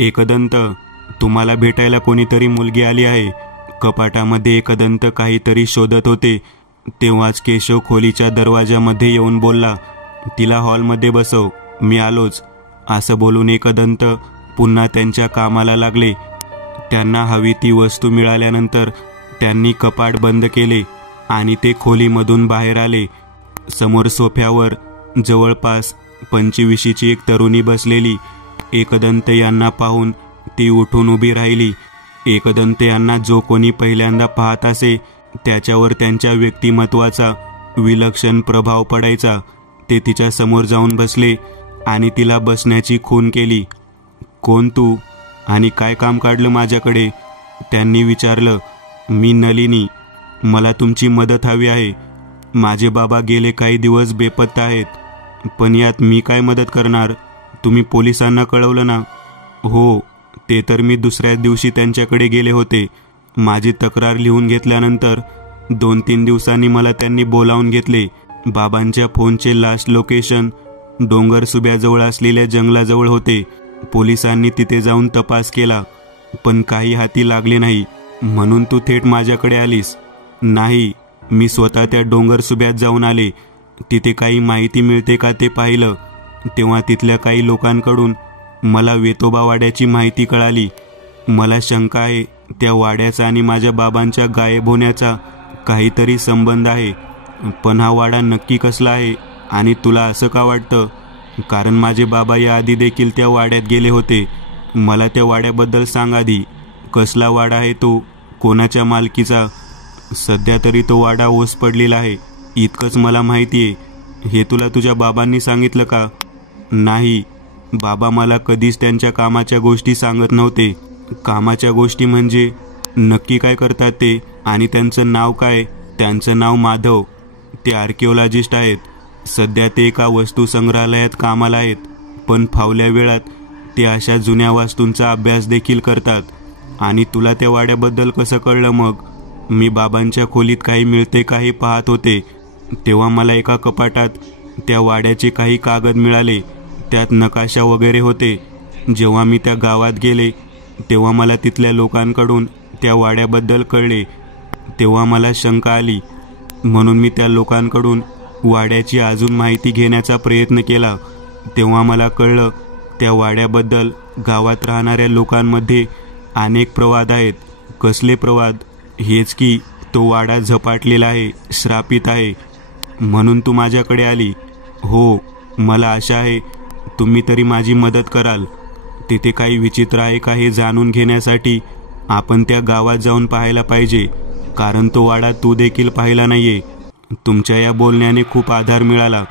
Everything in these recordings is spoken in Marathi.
एकदंत, तुम्हाला भेटायला कोणीतरी मुलगी आली आहे. कपाटामध्ये एकदंत काहीतरी शोधत होते. तेव्हाच केशव खोलीच्या दरवाजामध्ये येऊन बोलला, तिला हॉलमध्ये बसव, मी आलोच. असं बोलून एकदंत पुन्हा त्यांच्या कामाला लागले. त्यांना हवी ती वस्तू मिळाल्यानंतर त्यांनी कपाट बंद केले आणि ते खोलीमधून बाहेर आले. समोर सोफ्यावर जवळपास 25ची एक तरुणी बसलेली. एकदंत यांना पाहून ती उठून उभी राहिली. एकदंत यांना जो कोणी पहिल्यांदा पाहत असे त्याच्यावर त्यांच्या व्यक्तिमत्वाचा विलक्षण प्रभाव पडायचा. ते तिच्या समोर जाऊन बसले आणि तिला बसण्याची खूण केली. कोण तू आणि काय काम काढलं माझ्याकडे? त्यांनी विचारलं. मी नलिनी, मला तुमची मदत हवी आहे. माझे बाबा गेले काही दिवस बेपत्ता आहेत. पण यात मी काय मदत करणार? तुम्ही पोलिसांना कळवलं ना? हो, ते तर मी दुसऱ्याच दिवशी त्यांच्याकडे गेले होते. माझी तक्रार लिहून घेतल्यानंतर 2-3 दिवसांनी मला त्यांनी बोलावून घेतले. बाबांच्या फोनचे लास्ट लोकेशन डोंगरसुब्याजवळ असलेल्या जंगलाजवळ होते. पोलिसांनी तिथे जाऊन तपास केला, पण काही हाती लागले नाही. म्हणून तू थेट माझ्याकडे आलीस? नाही, मी स्वतः त्या डोंगरसुब्यात जाऊन आले. तिथे काही माहिती मिळते का ते पाहिलं. तेव्हा तिथल्या काही लोकांकडून मला वेतोबा वाड्याची माहिती कळाली. मला शंका आहे त्या वाड्याचा आणि माझ्या बाबांच्या गायब होण्याचा काहीतरी संबंध आहे. पण हा वाडा नक्की कसला आहे आणि तुला असं का वाटतं? कारण माझे बाबा या आधी देखील त्या वाड्यात गेले होते. मला त्या वाड्याबद्दल सांग आधी. कसला वाडा आहे तो? कोणाच्या मालकीचा? सध्या तरी तो वाडा ओस पडलेला आहे इतकंच मला माहिती आहे. हे तुला तुझ्या बाबांनी सांगितलं का? नाही, बाबा मला कधीच त्यांच्या कामाच्या गोष्टी सांगत नव्हते. कामाच्या गोष्टी म्हणजे नक्की काय करतात ते? आणि त्यांचं नाव काय? त्यांचं नाव माधव. ते आर्किओलॉजिस्ट आहेत. सध्या ते एका वस्तू संग्रहालयात कामाला आहेत. पण फावल्या वेळात ते अशा जुन्या वस्तूंचा अभ्यास देखील करतात. आणि तुला त्या वाड्याबद्दल कसं कळलं मग? मी बाबांच्या खोलीत काही मिळते का हे पाहत होते. तेव्हा मला एका कपाटात त्या वाड्याचे काही कागद मिळाले. त्यात नकाशा वगैरे होते. जेव्हा मी त्या गावात गेले तेव्हा मला तिथल्या लोकांकडून त्या वाड्याबद्दल कळले. तेव्हा मला शंका आली. म्हणून मी त्या लोकांकडून वाड्याची अजून माहिती घेण्याचा प्रयत्न केला. तेव्हा मला कळलं त्या वाड्याबद्दल गावात राहणाऱ्या लोकांमध्ये अनेक प्रवाद आहेत. कसले प्रवाद? हेच की तो वाडा झपाटलेला आहे, श्रापित आहे. म्हणून तू माझ्याकडे आली? हो, मला आशा आहे तुम्ही तरी माझी मदत कराल. तिथे काही विचित्र आहे का हे जाणून घेण्यासाठी आपण त्या गावात जाऊन पाहायला पाहिजे. कारण तो वाडा तू देखील पाहिला नाहीये. तुमच्या या बोलण्याने खूप आधार मिळाला.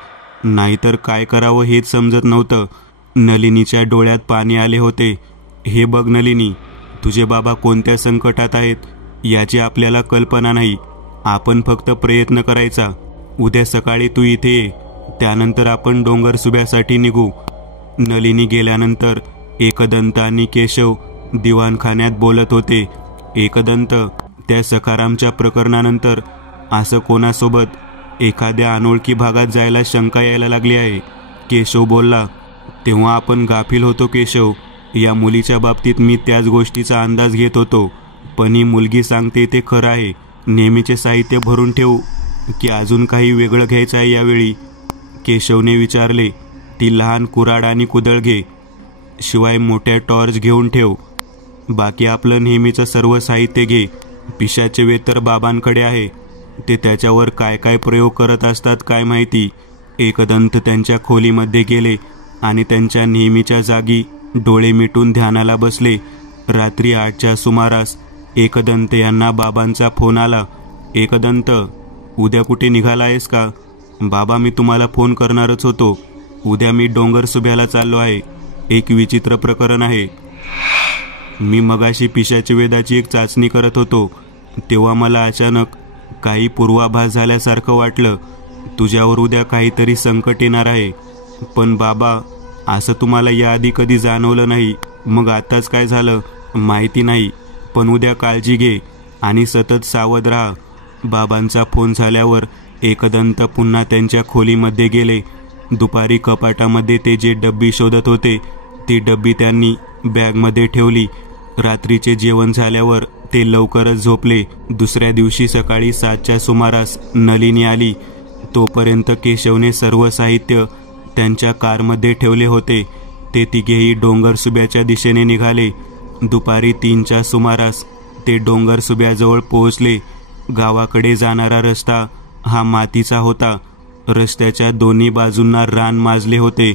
नाहीतर काय करावं हेच समजत नव्हतं. नलिनीच्या डोळ्यात पाणी आले होते. हे बघ नलिनी, तुझे बाबा कोणत्या संकटात आहेत याची आपल्याला कल्पना नाही. आपण फक्त प्रयत्न करायचा. उद्या सकाळी तू इथे ये. त्यानंतर आपण डोंगरसुब्यासाठी निघू. नलिनी गेल्यानंतर एकदंत आणि केशव दिवाणखान्यात बोलत होते. एकदंत, त्या सखारामच्या प्रकरणानंतर असं कोणासोबत एखाद्या अनोळखी भागात जायला शंका यायला लागली आहे. केशव बोलला. तेव्हा आपण गाफील होतो केशव. या मुलीच्या बाबतीत मी त्याच गोष्टीचा अंदाज घेत होतो. पण ही मुलगी सांगते ते खरं आहे. नेहमीचे साहित्य भरून ठेवू की अजून काही वेगळं घ्यायचं आहे यावेळी? केशवने विचारले. ती लहान कुऱ्हाड आणि कुदळ घे. शिवाय मोठ्या टॉर्च घेऊन ठेव. बाकी आपलं नेहमीचं सर्व साहित्य घे. पिशाचे वेत तर बाबांकडे आहे. ते त्याच्यावर काय काय प्रयोग करत असतात काय माहिती. एकदंत त्यांच्या खोलीमध्ये गेले आणि त्यांच्या नेहमीच्या जागी डोळे मिटून ध्यानाला बसले. रात्री 8च्या सुमारास एकदंत यांना बाबांचा फोन आला. एकदंत, उद्या कुठे निघाला आहेस का? बाबा, मी तुम्हाला फोन करणारच होतो. उद्या मी डोंगरसुब्याला चाललो आहे. एक विचित्र प्रकरण आहे. मी मगाशी पिशाची वेदाची एक चाचणी करत होतो. तेव्हा मला अचानक काही पूर्वाभास झाल्यासारखं वाटलं. तुझ्यावर उद्या काहीतरी संकट येणार आहे. पण बाबा, असं तुम्हाला याआधी कधी जाणवलं नाही. मग आताच काय झालं माहिती नाही. पण उद्या काळजी घे आणि सतत सावध राहा. बाबांचा फोन झाल्यावर एकदंत पुन्हा त्यांच्या खोलीमध्ये गेले. दुपारी कपाटामध्ये ते जे डब्बी शोधत होते ती डब्बी त्यांनी बॅगमध्ये ठेवली. रात्रीचे जेवण झाल्यावर ते लवकरच झोपले. दुसऱ्या दिवशी सकाळी 7च्या सुमारास नलिनी आली. तोपर्यंत केशवने सर्व साहित्य त्यांच्या कारमध्ये ठेवले होते. ते तिघेही डोंगरसुब्याच्या दिशेने निघाले. दुपारी 3च्या सुमारास ते डोंगरसुब्याजवळ पोहोचले. गावाकडे जाणारा रस्ता हा मातीचा होता. रस्त्याच्या दोन्ही बाजूंना रान माजले होते.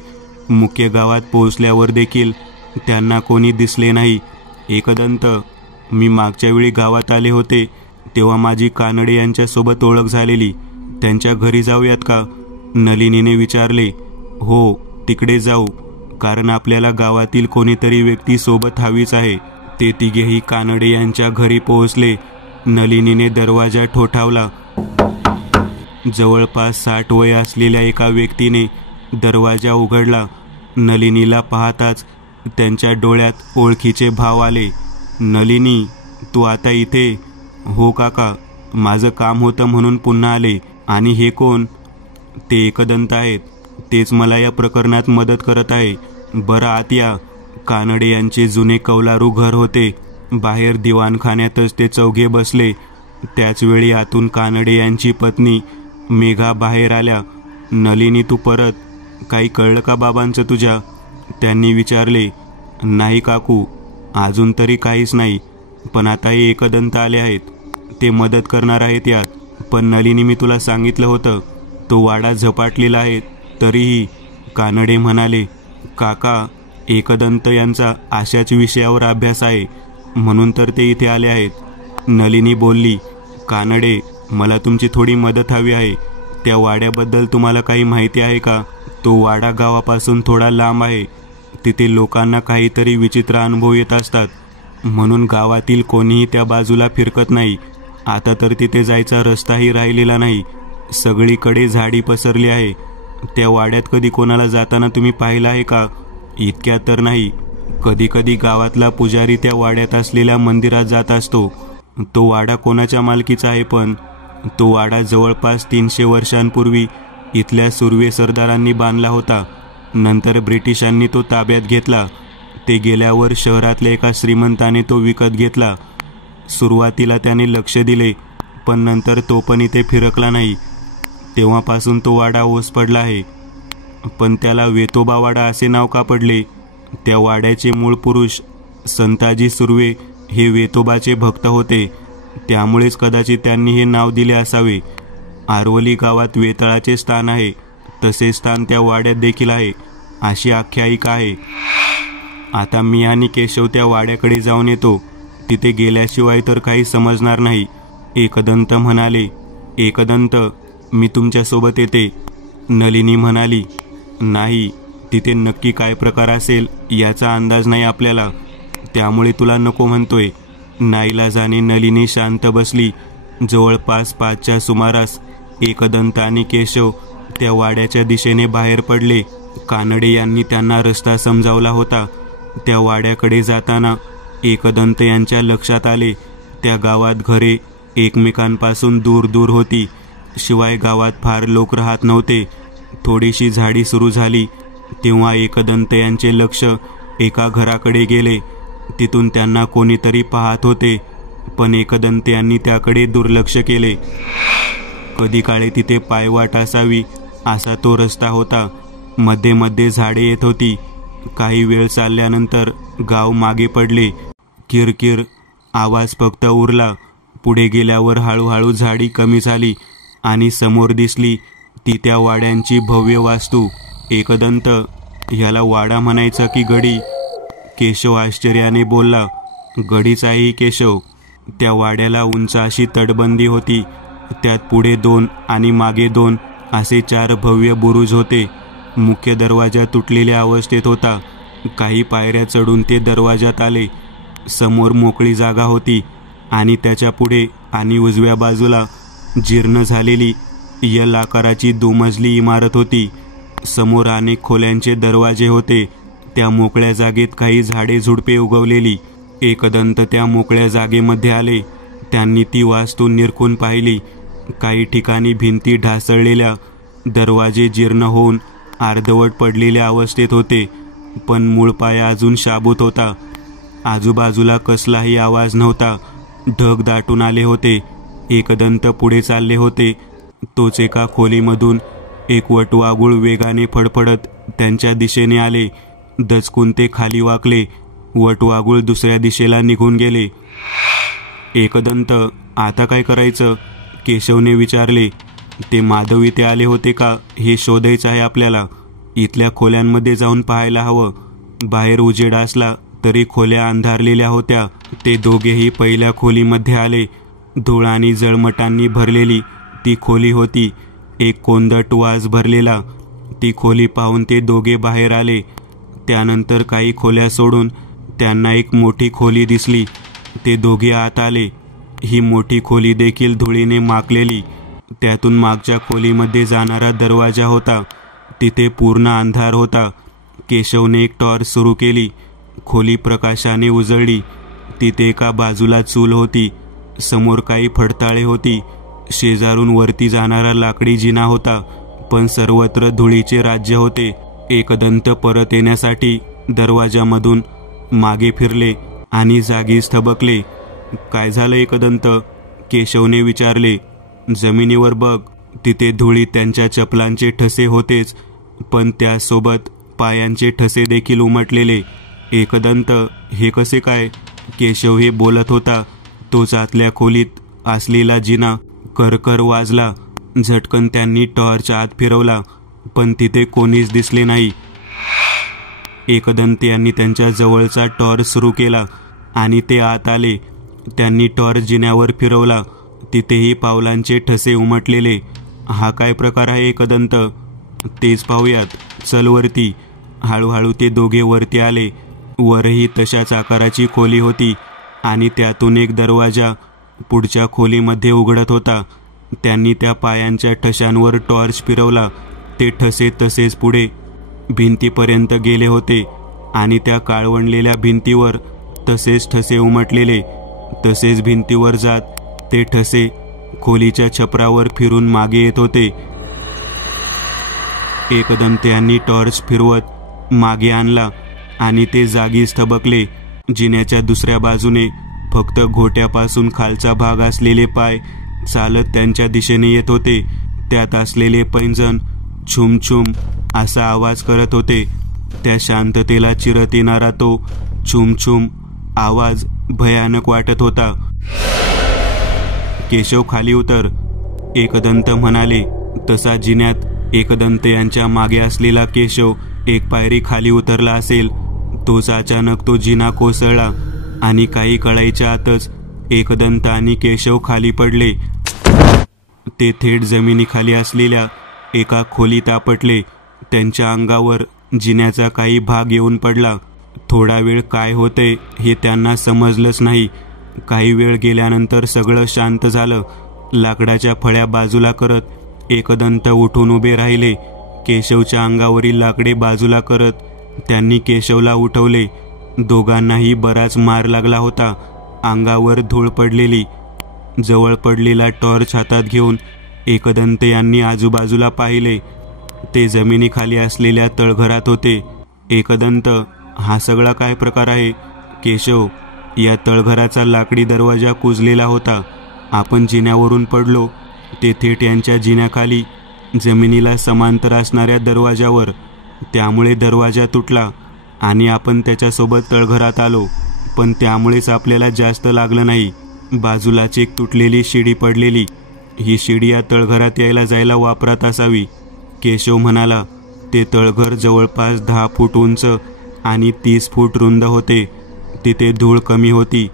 मुख्य गावात पोहोचल्यावर देखील त्यांना कोणी दिसले नाही. एकदंत, मी मागच्या वेळी गावात आले होते तेव्हा माझी कानडे यांच्यासोबत ओळख झालेली. त्यांच्या घरी जाऊयात का? नलिनीने विचारले. हो, तिकडे जाऊ, कारण आपल्याला गावातील कोणीतरी व्यक्ती सोबत हवीच आहे. ते तिघेही कानडे यांच्या घरी पोहोचले. नलिनीने दरवाजा ठोठावला. जवळपास 60 वय असलेल्या एका व्यक्तीने दरवाजा उघडला. नलिनीला पाहताच त्यांच्या डोळ्यात ओळखीचे भाव आले. नलिनी, तू आता इथे? हो काका, माझं काम होतं म्हणून पुन्हा आले. आणि हे कोण? ते एकदंत आहेत. तेच मला या प्रकरणात मदत करत आहे. बरं, आत या. कानडे यांचे जुने कौलारू घर होते. बाहेर दिवाणखान्यातच ते चौघे बसले. त्याचवेळी आतून कानडे यांची पत्नी मेघा बाहेर आल्या. नलिनी, तू परत? काही कळलं का बाबांचं तुझ्या? त्यांनी विचारले. नाही काकू, अजून तरी काहीच नाही. पण आता हे एकदंत आले आहेत. ते मदत करणार आहेत यात. पण नलिनी, मी तुला सांगितलं होतं, तो वाडा झपाटलेला आहे. तरीही, कानडे म्हणाले. काका, एकदंत यांचा अशाच विषयावर अभ्यास आहे म्हणून तर ते इथे आले आहेत. नलिनी बोलली. कानडे, मला तुमची थोडी मदत हवी आहे. त्या वाड्याबद्दल तुम्हाला काही माहिती आहे का? तो वाडा गावापासून थोडा लांब आहे. तिथे लोकांना काहीतरी विचित्र अनुभव येत असतात, म्हणून गावातील कोणीही त्या बाजूला फिरकत नाही. आता तर तिथे जायचा रस्ताही राहिलेला नाही. सगळीकडे झाडी पसरली आहे. त्या वाड्यात कधी कोणाला जाताना तुम्ही पाहिलं आहे का? इतक्या तर नाही. कधी कधी गावातला पुजारी त्या वाड्यात असलेल्या मंदिरात जात असतो. तो वाडा कोणाच्या मालकीचा आहे? पण तो वाडा जवळपास 300 वर्षांपूर्वी इथल्या सुर्वे सरदारांनी बांधला होता. नंतर ब्रिटिशांनी तो ताब्यात घेतला. ते गेल्यावर शहरातल्या एका श्रीमंताने तो विकत घेतला. सुरुवातीला त्याने लक्ष दिले, पण नंतर तो पण इथे फिरकला नाही. तेव्हापासून तो वाडा ओस पडला आहे. पण त्याला वेतोबा वाडा असे नाव का पडले? त्या वाड्याचे मूळ पुरुष संताजी सुर्वे हे वेतोबाचे भक्त होते. त्यामुळेच कदाचित त्यांनी हे नाव दिले असावे. आरवली गावात वेताळाचे स्थान आहे, तसे स्थान त्या वाड्यात देखील आहे, अशी आख्यायिका आहे. आता मी आणि केशव त्या वाड्याकडे जाऊन येतो. तिथे गेल्याशिवाय तर काही समजणार नाही. एकदंत म्हणाले. एकदंत, मी तुमच्यासोबत येते. नलिनी म्हणाली. नाही, तिथे नक्की काय प्रकार असेल याचा अंदाज नाही आपल्याला, त्यामुळे तुला नको म्हणतोय. नाईलाजाने नलिनी शांत बसली. जवळपास 5च्या सुमारास एकदंत आणि केशव त्या वाड्याच्या दिशेने बाहेर पडले. कानडे यांनी त्यांना रस्ता समजावला होता. त्या वाड्याकडे जाताना एकदंत यांच्या लक्षात आले, त्या गावात घरे एकमेकांपासून दूर दूर होती. शिवाय गावात फार लोक राहत नव्हते. थोडीशी झाडी सुरू झाली तेव्हा एकदंत यांचे लक्ष एका घराकडे गेले. तिथून त्यांना कोणीतरी पाहत होते, पण एकदंत यांनी त्याकडे दुर्लक्ष केले. कधी काळी तिथे पायवाट असावी असा तो रस्ता होता. मध्ये मध्ये झाडे येत होती. काही वेळ चालल्यानंतर गाव मागे पडले. किरकिर आवाज फक्त उरला. पुढे गेल्यावर हळूहळू झाडी कमी झाली आणि समोर दिसली ती त्या वाड्यांची भव्य वास्तू. एकदंत, ह्याला वाडा म्हणायचा की गडी? केशव आश्चर्याने बोलला. गडीच आहे केशव. त्या वाड्याला उंच अशी तटबंदी होती. त्यात पुढे 2 आणि मागे 2 असे 4 भव्य बुरुज होते. मुख्य दरवाजा तुटलेल्या अवस्थेत होता. काही पायऱ्या चढून ते दरवाजात आले. समोर मोकळी जागा होती आणि त्याच्या पुढे आणि उजव्या बाजूला जीर्ण झालेली यल आकाराची 2 मजली इमारत होती. समोर अनेक खोल्यांचे दरवाजे होते. त्या मोकळ्या जागेत काही झाडे झुडपे उगवलेली. एकदंत त्या मोकळ्या जागेमध्ये आले. त्यांनी ती वास्तू निरखून पाहिली. काही ठिकाणी भिंती ढासळलेल्या, दरवाजे जीर्ण होऊन अर्धवट पडलेल्या अवस्थेत होते. पण मूळ पाया अजून शाबूत होता. आजूबाजूला कसलाही आवाज नव्हता. ढग दाटून आले होते. एकदंत पुढे चालले होते. तोच एका खोलीमधून एक वटवाघूळ वेगाने फडफडत त्यांच्या दिशेने आले. दचकून ते खाली वाकले. वटवाघूळ दुसऱ्या दिशेला निघून गेले. एकदंत, आता काय करायचं? केशवने विचारले. ते माधव इथे आले होते का हे शोधायचं आहे आपल्याला. इथल्या खोल्यांमध्ये जाऊन पाहायला हवं. बाहेर उजेड असला तरी खोल्या अंधारलेल्या होत्या. ते दोघेही पहिल्या खोलीमध्ये आले. धूळ आणि जळमटांनी भरलेली ती खोली होती. एक कोंदट वास भरलेला. ती खोली पाहून ते दोघे बाहेर आले. त्यानंतर काही खोल्या सोडून त्यांना एक मोठी खोली दिसली. ते दोघे आत आले. ही मोठी खोली देखील धुळीने माखलेली. त्यातून मागच्या खोलीमध्ये जाणारा दरवाजा होता. तिथे पूर्ण अंधार होता. केशवने एक टॉर्च सुरू केली. खोली प्रकाशाने उजळली. तिथे एका बाजूला चूल होती. समोर काही फडताळे होती. शेजारून वरती जाणारा लाकडी जिना होता. पण सर्वत्र धुळीचे राज्य होते. एकदंत परत येण्यासाठी दरवाजामधून मागे फिरले आणि जागीच थबकले. काय झालं एकदंत? केशवने विचारले. जमिनीवर बघ. तिथे धुळीत त्यांच्या चपलांचे ठसे होतेच, पण त्यासोबत पायांचे ठसे देखील उमटलेले. एकदंत, हे कसे काय? केशव हे बोलत होता. तोच आतल्या खोलीत असलेला जिना करकर वाजला. झटकन त्यांनी टॉर्च आत फिरवला, पण तिथे कोणीच दिसले नाही. एकदंत यांनी त्यांच्या जवळचा टॉर्च सुरू केला आणि ते आत आले. त्यांनी टॉर्च जिन्यावर फिरवला. तिथेही पावलांचे ठसे उमटलेले. हा काय प्रकार आहे एकदंत? तेच पाहूयात. चल वरती. हळूहळू ते दोघे वरती आले. वरही तशाच आकाराची खोली होती आणि त्यातून एक दरवाजा पुढच्या खोलीमध्ये उघडत होता. त्यांनी त्या पायांच्या ठशांवर टॉर्च फिरवला. ते ठसे तसेच पुढे भिंतीपर्यंत गेले होते आणि त्या काळवंडलेल्या भिंतीवर तसेच ठसे उमटलेले. तसेच भिंतीवर जात ते ठसे खोलीच्या छपरावर फिरून मागे येत होते. एकदंत यांनी टॉर्च फिरवत मागे आणला आणि ते जागीच थबकले. जिन्याच्या दुसऱ्या बाजूने फक्त घोट्यापासून खालचा भाग असलेले पाय चालत त्यांच्या दिशेने येत होते. त्यात असलेले पैंजण छुम छुम असा आवाज करत होते. त्या शांततेला चिरत येणारा तो छुम छुम आवाज भयानक वाटत होता. केशव, खाली उतर, एकदंत म्हणाले. तसा जिन्यात एकदंत यांच्या मागे असलेला केशव एक पायरी खाली उतरला असेल. तोच अचानक तो जिना कोसळला आणि काही कळायच्या आतच एकदंत आणि केशव खाली पडले. ते थेट जमिनीखाली असलेल्या एका खोलीत आपटले. त्यांच्या अंगावर जिन्याचा काही भाग येऊन पडला. थोडा वेळ काय होते हे त्यांना समजलंच नाही. काही वेळ गेल्यानंतर सगळं शांत झालं. लाकडाच्या फळ्या बाजूला करत एकदंत उठून उभे राहिले. केशवच्या अंगावरील लाकडे बाजूला करत त्यांनी केशवला उठवले. दोघांनाही बराच मार लागला होता. अंगावर धूळ पडलेली. जवळ पडलेला टॉर्च हातात घेऊन एकदंत यांनी आजूबाजूला पाहिले. ते जमिनीखाली असलेल्या तळघरात होते. एकदंत, हा सगळा काय प्रकार आहे? केशव, या तळघराचा लाकडी दरवाजा कुजलेला होता. आपण जिन्यावरून पडलो. ते थेट यांच्या जिन्याखाली जमिनीला समांतर असणाऱ्या दरवाजावर. त्यामुळे दरवाजा तुटला आणि आपण त्याच्यासोबत तळघरात आलो. पण त्यामुळेच आपल्याला जास्त लागलं नाही. बाजूलाच एक तुटलेली शिडी पडलेली. ही शिडी या तळघरात यायला जायला वापरात असावी, केशव म्हणाला. ते तळघर जवळपास 10 फूट उंच आणि 30 फूट रुंद होते. तिथे धूळ कमी होती.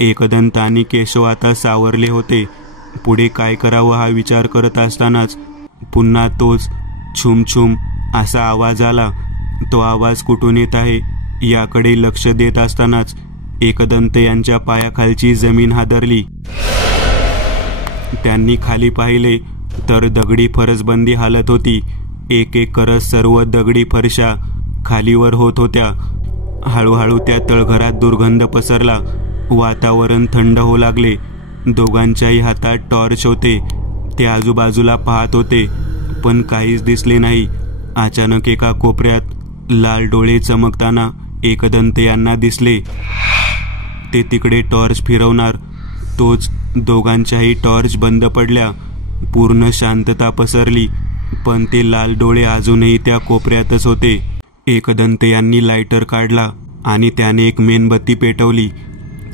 एकदंत आणि केशव आता सावरले होते. पुढे काय करावं हा विचार करत असतानाच पुन्हा तोच छुम छुम असा आवाज आला. तो आवाज कुठून येत आहे याकडे लक्ष देत असतानाच एकदंत यांच्या पायाखालची जमीन हादरली. त्यांनी खाली पाहिले तर दगडी फरसबंदी हालत होती. एक एक करत सर्व दगडी फरशा खालीवर होत होत्या. हळूहळू त्या तळघरात दुर्गंध पसरला. वातावरण थंड होऊ लागले. दोघांच्याही हातात टॉर्च होते. ते आजूबाजूला पाहत होते, पण काहीच दिसले नाही. अचानक एका कोपऱ्यात लाल डोळे चमकताना एकदंत यांना दिसले. ते तिकडे टॉर्च फिरवणार तोच दोघांच्याही टॉर्च बंद पडल्या. पूर्ण शांतता पसरली, पण ते लाल डोळे अजूनही त्या कोपऱ्यातच होते. एकदंत यांनी लायटर काढला आणि त्याने एक मेणबत्ती पेटवली.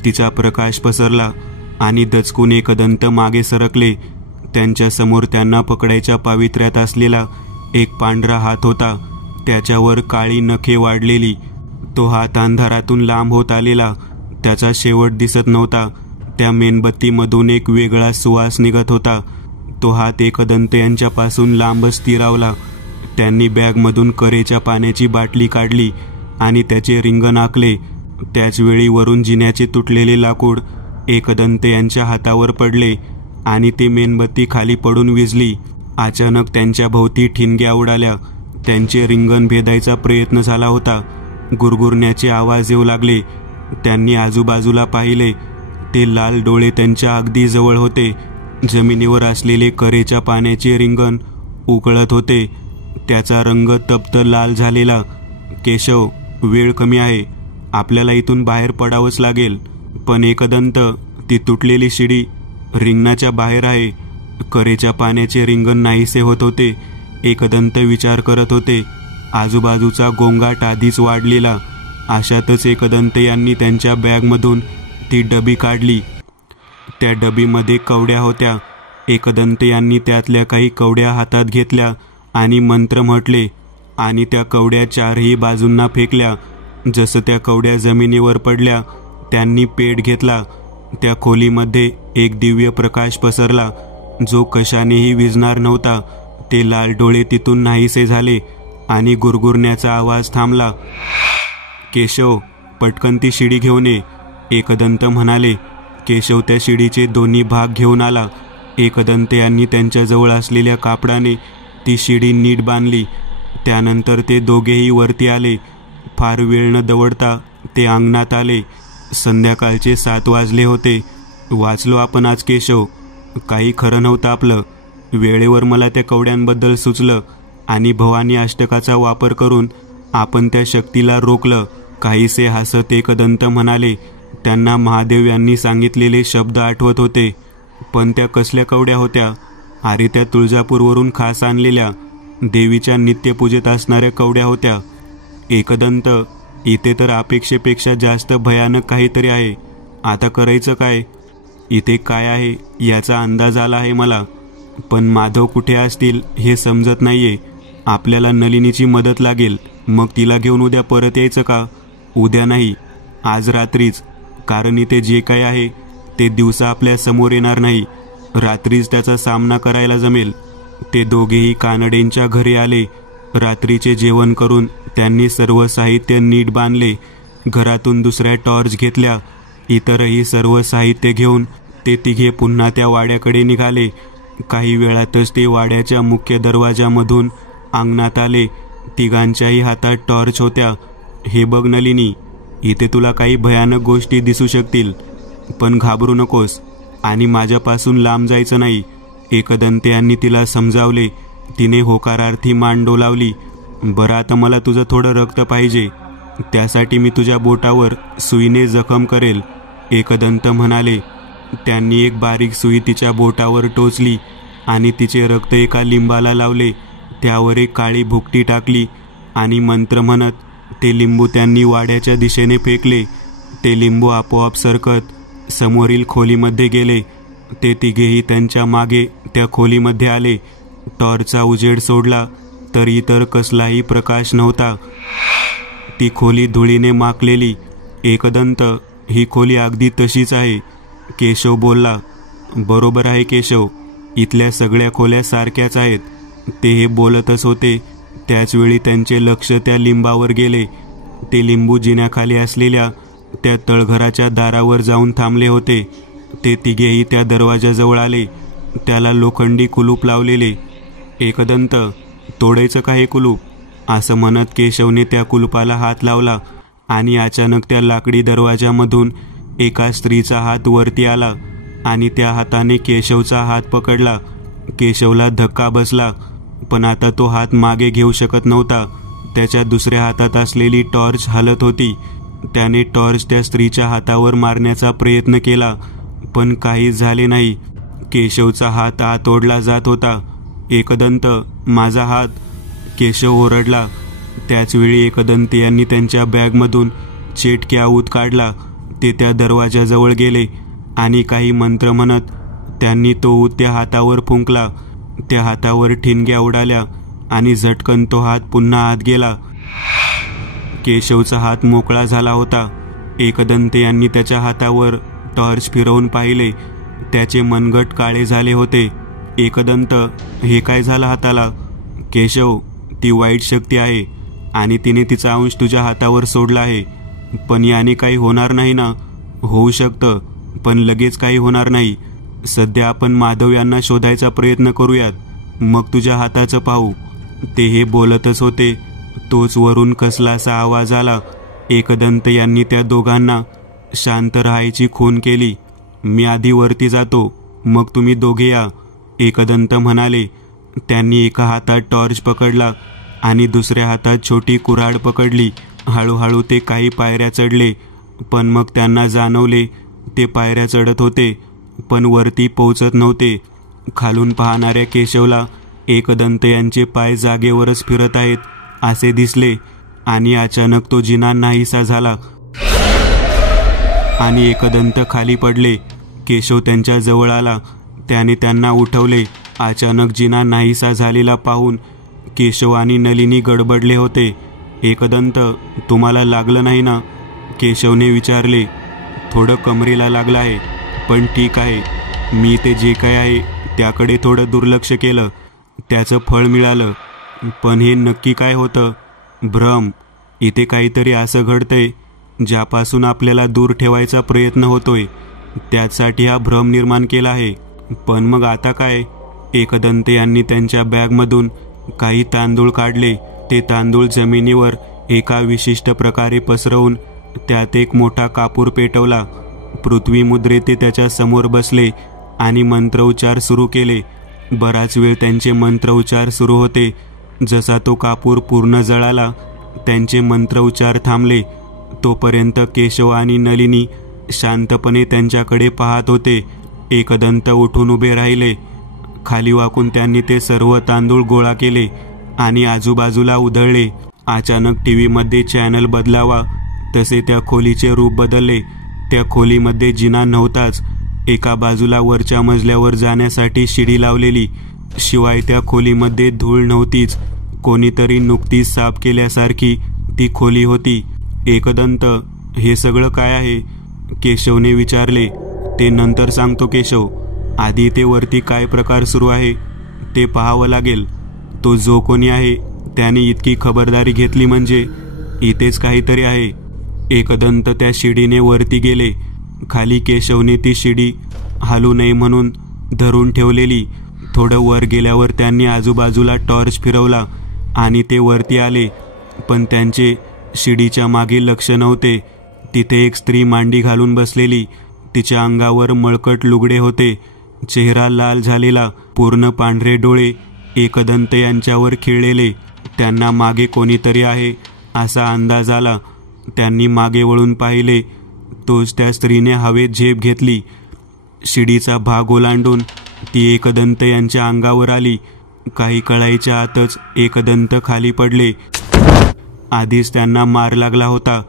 तिचा प्रकाश पसरला आणि दचकून एकदंत मागे सरकले. त्यांच्या समोर त्यांना पकडायच्या पावित्र्यात असलेला एक पांढरा हात होता. त्याच्यावर काळी नखे वाढलेली. तो हात अंधारातून लांब होत आलेला. त्याचा शेवट दिसत नव्हता. त्या मेणबत्तीमधून एक वेगळा सुवास निघत होता. तो हात एकदंत यांच्यापासून लांबच स्थिरावला. त्यांनी बॅगमधून करेच्या पाण्याची बाटली काढली आणि त्याचे रिंगण आखले. त्याचवेळी वरून जिन्याचे तुटलेले लाकूड एकदंत यांच्या हातावर पडले आणि ती मेणबत्ती खाली पडून विझली. अचानक त्यांच्या भोवती ठिणग्या उडाल्या. त्यांचे रिंगण भेदायचा प्रयत्न झाला होता. गुरगुरण्याचे आवाज येऊ लागले. त्यांनी आजूबाजूला पाहिले. ते लाल डोळे त्यांच्या अगदी जवळ होते. जमिनीवर असलेले करेच्या पाण्याचे रिंगण उकळत होते. त्याचा रंग तप्त लाल झालेला. केशव, वेळ कमी आहे. आपल्याला इथून बाहेर पडावंच लागेल. पण एकदंत, ती तुटलेली शिडी रिंगणाच्या बाहेर आहे. करेच्या पाण्याचे रिंगण नाहीसे होत होते. एकदंत विचार करत होते. आजूबाजूचा गोंगाट आधीच वाढलेला. अशातच एकदंत यांनी त्यांच्या बॅगमधून ती डबी काढली. त्या डबीमध्ये कवड्या होत्या. एकदंत यांनी त्यातल्या काही कवड्या हातात घेतल्या आणि मंत्र म्हटले आणि त्या कवड्या चारही बाजूंना फेकल्या. जसं त्या कवड्या जमिनीवर पडल्या, त्यांनी पेट घेतला. त्या खोलीमध्ये एक दिव्य प्रकाश पसरला, जो कशानेही विझणार नव्हता. ते लाल डोळे तिथून नाहीसे झाले आणि गुरगुरण्याचा आवाज थांबला. केशव, पटकन ती शिडी घेऊन ये, एकदंत म्हणाले. केशव त्या शिडीचे दोन्ही भाग घेऊन आला. एकदंत यांनी त्यांच्याजवळ असलेल्या कापडाने ती शिडी नीट बांधली. त्यानंतर ते दोघेही वरती आले. फार वेळ न दवडता ते अंगणात आले. संध्याकाळचे 7 वाजले होते. वाचलो आपण आज केशव. काही खरं नव्हतं आपलं. वेळेवर मला त्या कवड्यांबद्दल सुचलं आणि भवानी अष्टकाचा वापर करून आपण त्या शक्तीला रोखलं. काहीसे हसत एकदंत म्हणाले. त्यांना महादेव यांनी सांगितलेले शब्द आठवत होते. पण त्या कसल्या कवड्या होत्या? अरे, त्या तुळजापूरवरून खास आणलेल्या देवीच्या नित्यपूजेत असणाऱ्या कवड्या होत्या. एकदंत, इथे तर अपेक्षेपेक्षा जास्त भयानक काहीतरी आहे. आता करायचं काय? इथे काय आहे याचा अंदाज आला आहे मला, पण माधव कुठे असतील हे समजत नाहीये. आपल्याला नलिनीची मदत लागेल. मग तिला घेऊन उद्या परत यायचं का? उद्या नाही, आज रात्रीच. कारण इथे जे काय आहे ते दिवसा आपल्या समोर येणार नाही. रात्रीच त्याचा सामना करायला जमेल. ते दोघेही कानडेंच्या घरी आले. रात्रीचे जेवण करून त्यांनी सर्व साहित्य नीट बांधले. घरातून दुसऱ्या टॉर्च घेतल्या. इतरही सर्व साहित्य घेऊन ते तिघे पुन्हा त्या वाड्याकडे निघाले. काही वेळातच ते वाड्याच्या मुख्य दरवाजामधून अंगणात आले. तिघांच्याही हातात टॉर्च होत्या. हे बघ नलिनी, इथे तुला काही भयानक गोष्टी दिसू शकतील, पण घाबरू नकोस आणि माझ्यापासून लांब जायचं नाही. एकदंत यांनी तिला समजावले. तिने होकारार्थी मान डोलावली. बरं, आता मला तुझं थोडं रक्त पाहिजे. त्यासाठी मी तुझ्या बोटावर सुईने जखम करेल, एकदंत म्हणाले. त्यांनी एक बारीक सुई तिच्या बोटावर टोचली आणि तिचे रक्त एका लिंबाला लावले. त्यावर एक काळी भुकटी टाकली आणि मंत्र म्हणत ते लिंबू त्यांनी वाड्याच्या दिशेने फेकले. ते लिंबू आपोआप सरकत समोरील खोलीमध्ये गेले. ते तिघेही त्यांच्या मागे त्या खोलीमध्ये आले. टॉर्चचा उजेड सोडला तर इतर कसलाही प्रकाश नव्हता. ती खोली धुळीने माखलेली. एकदंत, ही खोली अगदी तशीच आहे, केशव बोलला. बरोबर आहे केशव, इथल्या सगळ्या खोल्या सारख्याच आहेत. ते हे बोलतच होते त्याचवेळी त्यांचे लक्ष त्या लिंबावर गेले. ते लिंबू जिन्याखाली असलेल्या त्या तळघराच्या दारावर जाऊन थांबले होते. ते तिघेही त्या दरवाजाजवळ आले. त्याला लोखंडी कुलूप लावलेले. एकदंत, तोडायचं का हे कुलूप? असं म्हणत केशवने त्या कुलूपाला हात लावला आणि अचानक त्या लाकडी दरवाजामधून एका स्त्रीचा हात वरती आला आणि त्या हाताने केशवचा हात पकडला. केशवला धक्का बसला, पण आता तो हात मागे घेऊ शकत नव्हता. त्याच्या दुसऱ्या हातात असलेली टॉर्च हलत होती. त्याने टॉर्च त्या स्त्रीच्या हातावर मारण्याचा प्रयत्न केला, पण काहीच झाले नाही. केशवचा हात आत ओढला जात होता. एकदंत, माझा हात! केशव ओरडला. त्याचवेळी एकदंत यांनी त्यांच्या बॅगमधून चेटक्या ऊत काढला. ते त्या दरवाजाजवळ गेले आणि काही मंत्र म्हणत त्यांनी तो ऊत त्या हातावर फुंकला. त्या हातावर ठिणग्या उडाल्या आणि झटकन तो हात पुन्हा आत गेला. केशवचा हात मोकळा झाला होता. एकदंत यांनी त्याच्या हातावर टॉर्च फिरवून पाहिले. त्याचे मनगट काळे झाले होते. एकदंत, हे काय झालं हाताला? केशव, ती वाईट शक्ती आहे आणि तिने तिचा अंश तुझ्या हातावर सोडला आहे. पण याने काही होणार नाही ना? होऊ शकतं, पण लगेच काही होणार नाही. सध्या आपण माधव यांना शोधायचा प्रयत्न करूयात, मग तुझ्या हाताचं पाहू. ते हे बोलतच होते, तोच वरून कसलासा आवाज आला. एकदंत यांनी त्या दोघांना शांत राहायची खूण केली. मी आधी वरती जातो, मग तुम्ही दोघे या, एकदंत म्हणाले. त्यांनी एका हातात टॉर्च पकडला आणि दुसऱ्या हातात छोटी कुऱ्हाड पकडली. हळूहळू ते काही पायऱ्या चढले, पण मग त्यांना जाणवले ते पायऱ्या चढत होते, पण वरती पोहोचत नव्हते. खालून पाहणाऱ्या केशवला एकदंत यांचे पाय जागेवरच फिरत आहेत असे दिसले आणि अचानक तो जिना नाहीसा झाला आणि एकदंत खाली पडले. केशव त्यांच्या जवळ आला. त्याने त्यांना उठवले. अचानक जिना नाहीसा झालेला पाहून केशव आणि नलिनी गडबडले होते. एकदंत, तुम्हाला लागलं नाही ना? केशवने विचारले. थोडं कमरेला लागलं आहे, पण ठीक आहे. मी ते जे काय आहे त्याकडे थोडं दुर्लक्ष केलं, त्याचं फळ मिळालं. पण हे नक्की काय होतं? भ्रम. इथे काहीतरी असं घडतंय ज्यापासून आपल्याला दूर ठेवायचा प्रयत्न होतोय. त्यासाठी हा भ्रम निर्माण केला आहे. पण मग आता काय? एकदंत यांनी त्यांच्या बॅगमधून काही तांदूळ काढले. ते तांदूळ जमिनीवर एका विशिष्ट प्रकारे पसरवून त्यात एक मोठा कापूर पेटवला. पृथ्वी मुद्रेत ते त्याच्या समोर बसले आणि मंत्रोच्चार सुरू केले. बराच वेळ त्यांचे मंत्रोच्चार सुरू होते. जसा तो कापूर पूर्ण जळाला, त्यांचे मंत्रोच्चार थांबले. तोपर्यंत केशव आणि नलिनी शांतपणे त्यांच्याकडे पाहत होते. एकदंत उठून उभे राहिले. खाली वाकून त्यांनी ते सर्व तांदूळ गोळा केले आणि आजूबाजूला उधळले. अचानक टीव्हीमध्ये चॅनल बदलावा तसे त्या खोलीचे रूप बदलले. त्या खोलीमध्ये जिना नव्हताच. एका बाजूला वरच्या मजल्यावर जाण्यासाठी शिडी लावलेली. शिवाय त्या खोलीमध्ये धूळ नव्हतीच. कोणीतरी नुकतीच साफ केल्यासारखी ती खोली होती. एकदंत, हे सगळं काय आहे? केशवने विचारले. ते नंतर सांगतो केशव. आधी ते वरती काय प्रकार सुरू आहे ते पाहावं लागेल. तो जो कोणी आहे त्याने इतकी खबरदारी घेतली म्हणजे इथेच काहीतरी आहे. एकदंत त्या शिडीने वरती गेले. खाली केशवने ती शिडी हलू नये म्हणून धरून ठेवलेली. थोडं वर गेल्यावर त्यांनी आजूबाजूला टॉर्च फिरवला आणि ते वरती आले. पण त्यांचे शिडीच्या मागे लक्ष नव्हते. तिथे एक स्त्री मांडी घालून बसलेली. तिच्या अंगावर मळकट लुगडे होते. चेहरा लाल झालेला, पूर्ण पांढरे डोळे एकदंत यांच्यावर खिळलेले. त्यांना मागे कोणीतरी आहे असा अंदाज आला. त्यांनी मागे वळून पाहिले. तोच त्या स्त्रीने हवेत झेप घेतली. शिडीचा भाग ओलांडून ती एकदंत यांच्या अंगावर आली. काही कळायच्या आतच एकदंत खाली पडले. आधीच त्यांना मार लागला होता,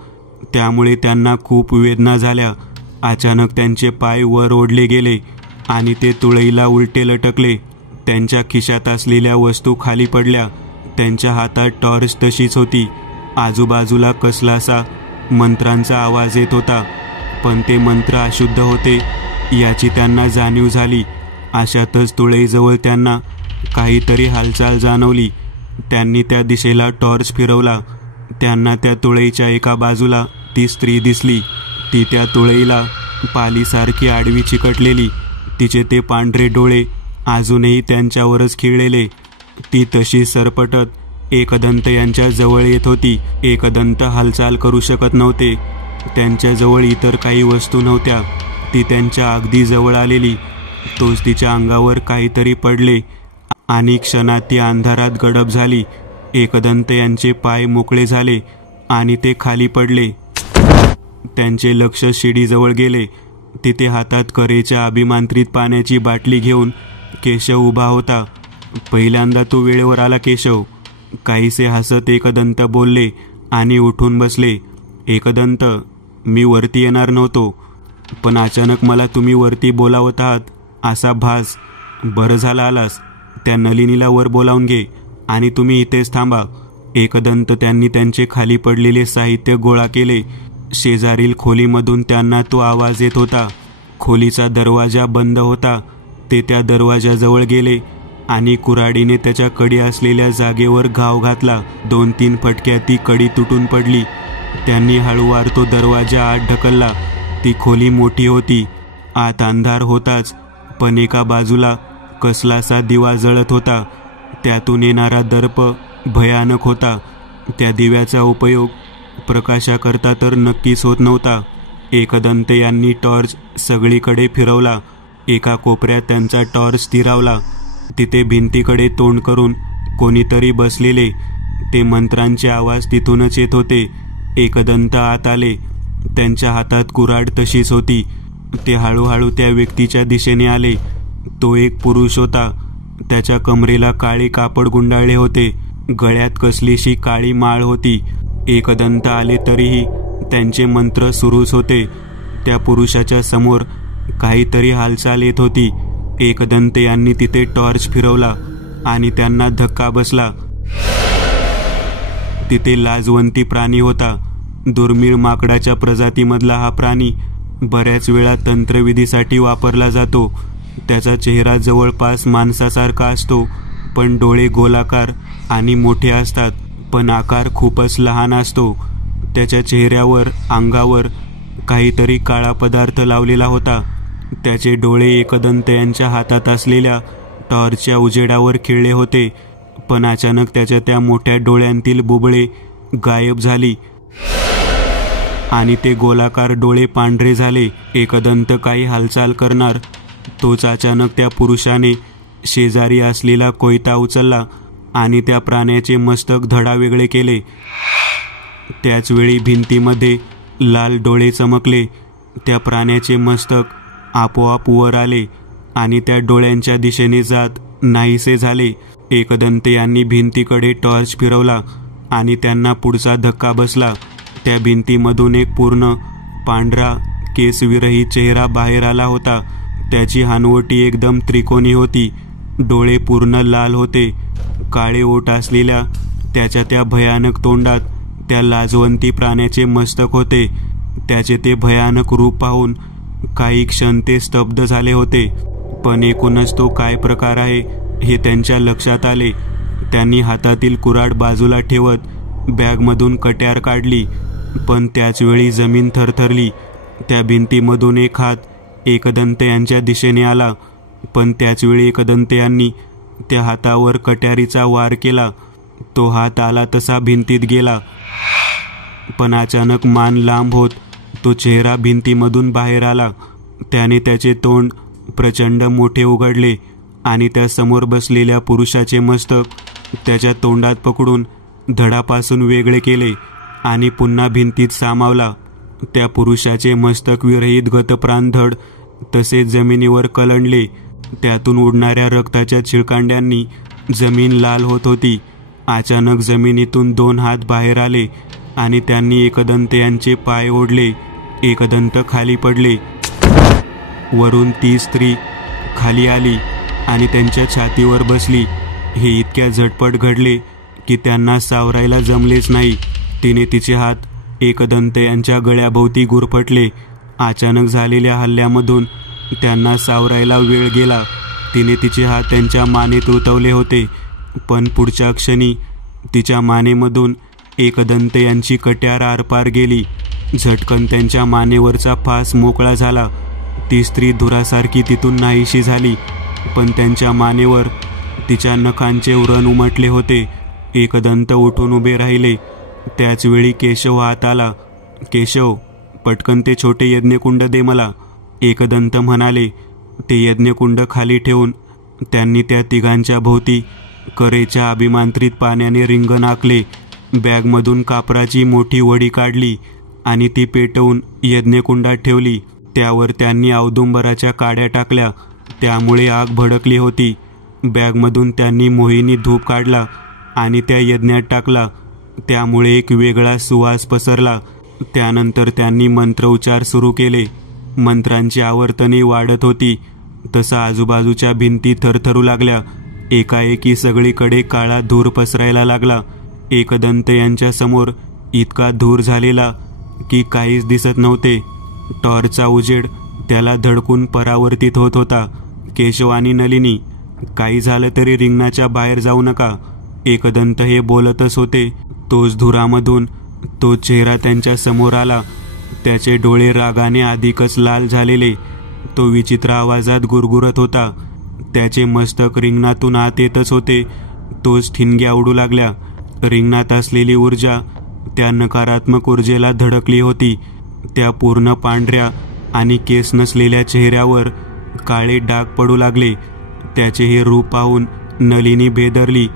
त्यामुळे त्यांना खूप वेदना झाल्या. अचानक त्यांचे पाय वर ओढले गेले आणि ते तुळईला उलटे लटकले. त्यांच्या खिशात असलेल्या वस्तू खाली पडल्या. त्यांच्या हातात टॉर्च तशीच होती. आजूबाजूला कसलासा मंत्रांचा आवाज येत होता, पण ते मंत्र अशुद्ध होते याची त्यांना जाणीव झाली. अशातच तुळईजवळ त्यांना काहीतरी हालचाल जाणवली. त्यांनी त्या दिशेला टॉर्च फिरवला. त्यांना त्या तुळईच्या एका बाजूला ती स्त्री दिसली. ती त्या तुळईला पालीसारखी आडवी चिकटलेली. तिचे ते पांढरे डोळे अजूनही त्यांच्यावरच खिळलेले. ती तशी सरपटत एकदंत यांच्या जवळ येत होती. एकदंत हालचाल करू शकत नव्हते. त्यांच्याजवळ इतर काही वस्तू नव्हत्या. ती त्यांच्या अगदी जवळ आलेली. तोच तिच्या अंगावर काहीतरी पडले आणि क्षणात ती अंधारात गडप झाली. एकदंत यांचे पाय मोकळे झाले आणि ते खाली पडले. त्यांचे लक्ष शिडीजवळ गेले. तिथे हातात करेच्या अभिमांत्रित पाण्याची बाटली घेऊन केशव उभा होता. पहिल्यांदा तो वेळेवर आला केशव, काहीसे हसत एकदंत बोलले आणि उठून बसले. एकदंत, मी वरती येणार नव्हतो, पण अचानक मला तुम्ही वरती बोलावत आहात असा भास. बरं झालं आलास. त्या नलिनीला वर बोलावून घे आणि तुम्ही इथेच थांबा. एकदंत त्यांनी त्यांचे खाली पडलेले साहित्य गोळा केले. शेजारील खोलीमधून त्यांना तो आवाज येत होता. खोलीचा दरवाजा बंद होता. ते त्या दरवाजाजवळ गेले आणि कुऱ्हाडीने त्याच्या कडी असलेल्या जागेवर घाव घातला. 2-3 फटक्यात ती कडी तुटून पडली. त्यांनी हळूवार तो दरवाजा आत ढकलला. ती खोली मोठी होती. आत अंधार होताच, पण एका बाजूला कसलासा दिवा जळत होता. त्यातून येणारा दर्प भयानक होता. त्या दिव्याचा उपयोग प्रकाशाकरता तर नक्कीच होत नव्हता. एकदंत यांनी टॉर्च सगळीकडे फिरवला. एका कोपऱ्यात त्यांचा टॉर्च स्थिरावला. तिथे भिंतीकडे तोंड करून कोणीतरी बसलेले. ते मंत्रांचे आवाज तिथूनच येत होते. एकदंत आत आले. त्यांच्या हातात कुऱ्हाड तशीच होती. ते हळूहळू त्या व्यक्तीच्या दिशेने आले. तो एक पुरुष होता. त्याच्या कमरेला काळे कापड गुंडाळले होते. गळ्यात कसलीशी काळी माळ होती. एकदंत आले तरीही त्यांचे मंत्र सुरूच होते. त्या पुरुषाच्या समोर काहीतरी हालचाल येत होती. एकदंत यांनी तिथे टॉर्च फिरवला आणि त्यांना धक्का बसला. तिथे लाजवंती प्राणी होता. दुर्मिळ माकडाच्या प्रजातीमधला हा प्राणी बऱ्याच वेळा तंत्रविधीसाठी वापरला जातो. त्याचा चेहरा जवळपास माणसासारखा असतो, पण डोळे गोलाकार आणि मोठे असतात, पण आकार खूपच लहान असतो. त्याच्या चेहऱ्यावर, अंगावर काहीतरी काळा पदार्थ लावलेला होता. त्याचे डोळे एकदंत यांच्या हातात असलेल्या टॉर्चच्या उजेडावर खिळले होते, पण अचानक त्याच्या त्या मोठ्या डोळ्यांतील बुबळे गायब झाली आणि ते गोलाकार डोळे पांढरे झाले. एकदंत काही हालचाल करणार, तोच अचानक त्या पुरुषाने शेजारी असलेला कोयता उचलला आणि त्या प्राण्याचे मस्तक धडावेगळे केले. त्याचवेळी भिंतीमध्ये लाल डोळे चमकले. त्या प्राण्याचे मस्तक आपोआप वर आले आणि त्या डोळ्यांच्या दिशेने जात नाहीसे झाले. एकदंत यांनी भिंतीकडे टॉर्च फिरवला आणि त्यांना पुढचा धक्का बसला. त्या भिंतीमधून एक पूर्ण पांढरा केसविरहित चेहरा बाहेर आला होता. त्याची हनवटी एकदम त्रिकोणी होती. डोळे पूर्ण लाल होते. काळे ओठ असलेल्या त्याच्या त्या भयानक तोंडात त्या लाजवंती प्राण्याचे मस्तक होते. त्याचे ते भयानक रूप पाहून काही क्षण ते स्तब्ध झाले होते, पण एकूणच तो काय प्रकार आहे हे त्यांच्या लक्षात आले. त्यांनी हातातील कुऱ्हाड बाजूला ठेवत बॅगमधून कट्यार काढली, पण त्याचवेळी जमीन थरथरली. त्या भिंतीमधून एक हात एकदंत यांच्या दिशेने आला, पण त्याचवेळी एकदंत यांनी त्या हातावर कट्यारीचा वार केला. तो हात आला तसा भिंतीत गेला, पण अचानक मान लांब होत तो चेहरा भिंतीमधून बाहेर आला. त्याने त्याचे तोंड प्रचंड मोठे उघडले आणि त्या समोर बसलेल्या पुरुषाचे मस्तक त्याच्या तोंडात पकडून धडापासून वेगळे केले आणि पुन्हा भिंतीत सामावला. त्या पुरुषाचे मस्तक विरहित गतप्राण धड तसेच जमिनीवर कलंडले. त्यातून उडणाऱ्या रक्ताच्या चिळकांड्यांनी जमीन लाल होत होती. अचानक जमिनीतून 2 हात बाहेर आले आणि त्यांनी एकदंत यांचे पाय ओढले. एकदंत खाली पडले. वरून ती स्त्री खाली आली आणि त्यांच्या छातीवर बसली. हे इतक्या झटपट घडले की त्यांना सावरायला जमलेच नाही. तिने तिचे हात एकदंत यांच्या गळ्याभोवती गुरफटले. अचानक झालेल्या हल्ल्यामधून त्यांना सावरायला वेळ गेला. तिने तिचे हात त्यांच्या मानेत रुतवले होते, पण पुढच्या क्षणी तिच्या मानेमधून एकदंत यांची कट्यार आरपार गेली. झटकन त्यांच्या मानेवरचा फास मोकळा झाला. ती स्त्री धुरासारखी तिथून नाहीशी झाली, पण त्यांच्या मानेवर तिच्या नखांचे उरण उमटले होते. एकदंत उठून उभे राहिले. त्याचवेळी केशव हात आला. केशव, पटकन ते छोटे यज्ञकुंड दे मला, एकदंत म्हणाले. ते यज्ञकुंड खाली ठेवून त्यांनी त्या तिघांच्या भोवती करेच्या अभिमांत्रित पाण्याने रिंगण आखले. बॅगमधून कापराची मोठी वडी काढली आणि ती पेटवून यज्ञकुंडात ठेवली. त्यावर त्यांनी औदुंबराच्या काड्या टाकल्या, त्यामुळे आग भडकली होती. बॅगमधून त्यांनी मोहिनी धूप काढला आणि त्या यज्ञात टाकला, त्यामुळे एक वेगळा सुवास पसरला. त्यानंतर त्यांनी मंत्रोच्चार सुरू केले. मंत्रांची आवर्तने वाढत होती तसं आजूबाजूच्या भिंती थरथरू लागल्या. एकाएकी सगळीकडे काळा धूर पसरायला लागला. एकदंत यांच्या समोर इतका धूर झालेला की काहीच दिसत नव्हते. टॉर्चचा उजेड त्याला धडकून परावर्तित होत होता. केशव आणि नलिनी, काही झालं तरी रिंगणाच्या बाहेर जाऊ नका. एकदंत हे बोलतच होते. तोच धुरामधून तो चेहरा त्यांच्या समोर आला. त्याचे डोळे रागाने अधिकच लाल झालेले. तो विचित्र आवाजात गुरगुरत होता. त्याचे मस्तक रिंगणातून आत येतच होते. तोच ठिणग्या उडू लागल्या. रिंगणात असलेली ऊर्जा त्या नकारात्मक ऊर्जेला धडकली होती. त्या पूर्ण पांढऱ्या आणि केस नसलेल्या चेहऱ्यावर काळे डाग पडू लागले. त्याचे हे रूप पाहून नलिनी भेदरली.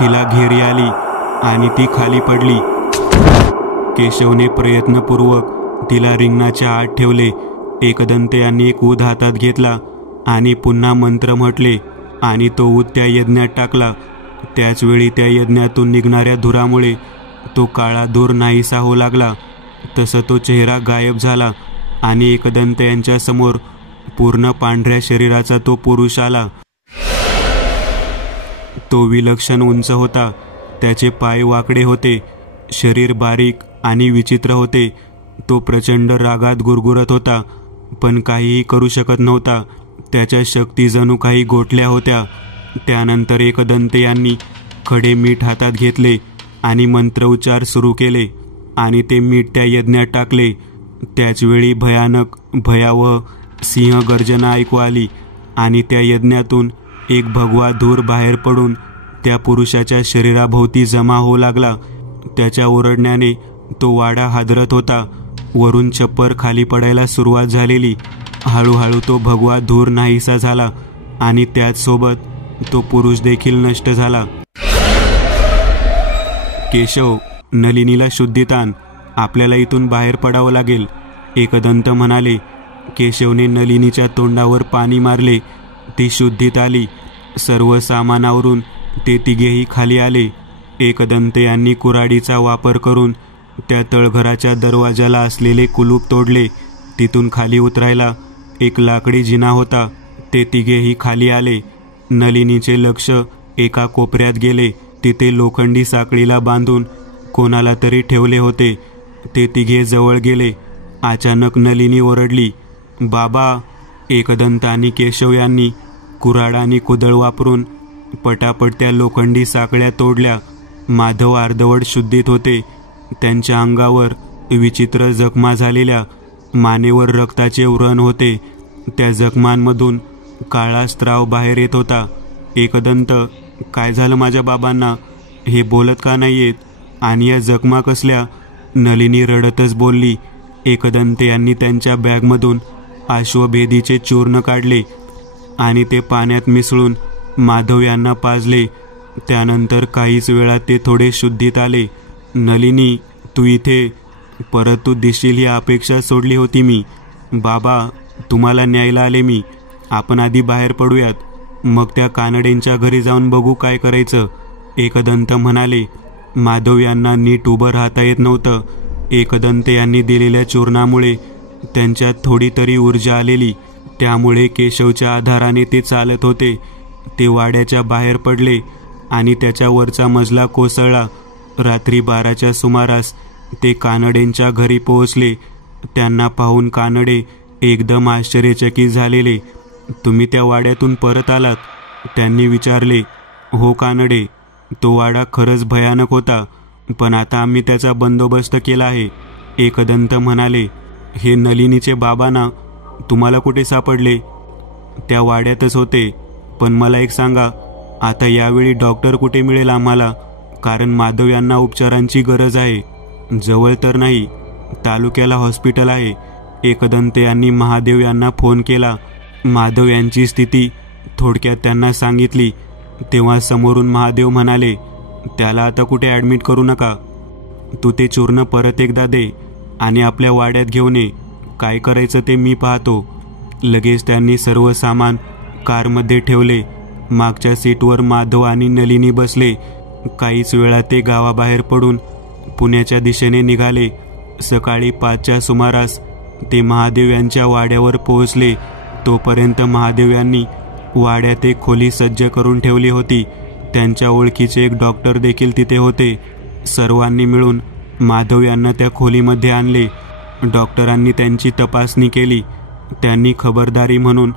तिला घेरी आली आणि ती खाली पडली. केशवने प्रयत्नपूर्वक तिला रिंगणाच्या आत ठेवले. एकदंत यांनी एक ऊद हातात घेतला आणि पुन्हा मंत्र म्हटले आणि तो ऊद त्या यज्ञात टाकला. त्याचवेळी त्या यज्ञातून निघणाऱ्या धुरामुळे तो काळा धूर नाहीसा होऊ लागला. तसं तो चेहरा गायब झाला आणि एकदंत यांच्या समोर पूर्ण पांढऱ्या शरीराचा तो पुरुष आला. तो विलक्षण उंच होता. त्याचे पाय वाकडे होते. शरीर बारीक आणि विचित्र होते. तो प्रचंड रागात गुरगुरत होता, पण काहीही करू शकत नव्हता. त्याच्या शक्ती जणू काही गोठल्या होत्या. त्यानंतर एकदंत यांनी खडे मीठ हातात घेतले आणि मंत्रोच्चार सुरू केले आणि ते मीठ त्या यज्ञात टाकले. त्याचवेळी भयानक भयावह सिंह गर्जना ऐकू आली आणि त्या यज्ञातून एक भगवा धूर बाहेर पडून त्या पुरुषाच्या शरीराभोवती जमा होऊ लागला. त्याच्या ओरडण्याने तो वाडा हादरत होता. वरून छप्पर खाली पडायला सुरुवात झालेली. हळूहळू तो भगवा धूर नाहीसा झाला आणि त्याचसोबत तो पुरुष देखील नष्ट झाला. केशव, नलिनीला शुद्धीत आण. आपल्याला इथून बाहेर पडावं लागेल, एकदंत म्हणाले. केशवने नलिनीच्या तोंडावर पाणी मारले. ती शुद्धीत आली. सर्व सामानावरून ते तिघेही खाली आले. एकदंत यांनी कुऱ्हाडीचा वापर करून त्या तळघराच्या दरवाजाला असलेले कुलूप तोडले. तिथून खाली उतरायला एक लाकडी जिना होता. ते तिघेही खाली आले. नलिनीचे लक्ष एका कोपऱ्यात गेले. तिथे लोखंडी साखळीला बांधून कोणाला तरी ठेवले होते. ते तिघे जवळ गेले. अचानक नलिनी ओरडली, बाबा! एकदंत आणि केशव यांनी कुऱ्हाड आणि कुदळ वापरून पटापट त्या लोखंडी साखळ्या तोडल्या. माधव अर्धवट शुद्धीत होते. त्यांच्या अंगावर विचित्र जखमा झालेल्या. मानेवर रक्ताचे व्रण होते. त्या जखमांमधून काळा स्त्राव बाहेर येत होता. एकदंत, काय झालं माझ्या बाबांना? हे बोलत का नाहीयेत? आणि या जखमा कसल्या? नलिनी रडतच बोलली. एकदंत यांनी त्यांच्या बॅगमधून अश्वभेदीचे चूर्ण काढले आणि ते पाण्यात मिसळून माधव यांना पाजले. त्यानंतर काहीच वेळात ते थोडे शुद्धीत आले. नलिनी, तू इथे परत तू दिसशील ही अपेक्षा सोडली होती मी. बाबा, तुम्हाला न्यायला आले मी. आपण आधी बाहेर पडूयात, मग त्या कानडेंच्या घरी जाऊन बघू काय करायचं, एकदंत म्हणाले. माधव यांना नीट उभं राहता येत नव्हतं. एकदंत यांनी दिलेल्या चूर्णामुळे त्यांच्यात थोडी तरी ऊर्जा आलेली. त्यामुळे केशवच्या आधाराने ते चालत होते. ते वाड्याच्या बाहेर पडले आणि त्याच्या वरचा मजला कोसळला. रात्री 12च्या सुमारास ते कानडेंच्या घरी पोहोचले. त्यांना पाहून कानडे एकदम आश्चर्यचकित झालेले. तुम्ही त्या वाड्यातून परत आलात? त्यांनी विचारले. हो कानडे, तो वाडा खरंच भयानक होता, पण आता आम्ही त्याचा बंदोबस्त केला आहे, एकदंत म्हणाले. हे नलिनीचे बाबा ना? तुम्हाला कुठे सापडले? त्या वाड्यातच होते. पण मला एक सांगा, आता यावेळी डॉक्टर कुठे मिळेल आम्हाला? कारण माधव यांना उपचारांची गरज आहे. जवळ तर नाही, तालुक्याला हॉस्पिटल आहे. एकदंत यांनी महादेव यांना फोन केला. माधव यांची स्थिती थोडक्यात त्यांना सांगितली तेव्हा समोरून महादेव म्हणाले, त्याला आता कुठे ॲडमिट करू नका. तू ते चूर्ण परत एकदा दे आणि आपल्या वाड्यात घेऊन ये. काय करायचं ते मी पाहतो. लगेच त्यांनी सर्व सामान कारमध्ये ठेवले. मागच्या सीटवर माधव आणि नलिनी बसले. काहीच वेळा ते गावाबाहेर पडून पुण्याच्या दिशेने निघाले. सकाळी 5च्या सुमारास ते महादेव यांच्या वाड्यावर पोहोचले. तोपर्यंत महादेव यांनी वाड्यात एक खोली सज्ज करून ठेवली होती. त्यांच्या ओळखीचे एक डॉक्टर देखील तिथे होते. सर्वांनी मिळून माधव यांना त्या खोलीमध्ये आणले. डॉक्टरांनी त्यांची तपासणी केली. त्यांनी खबरदारी म्हणून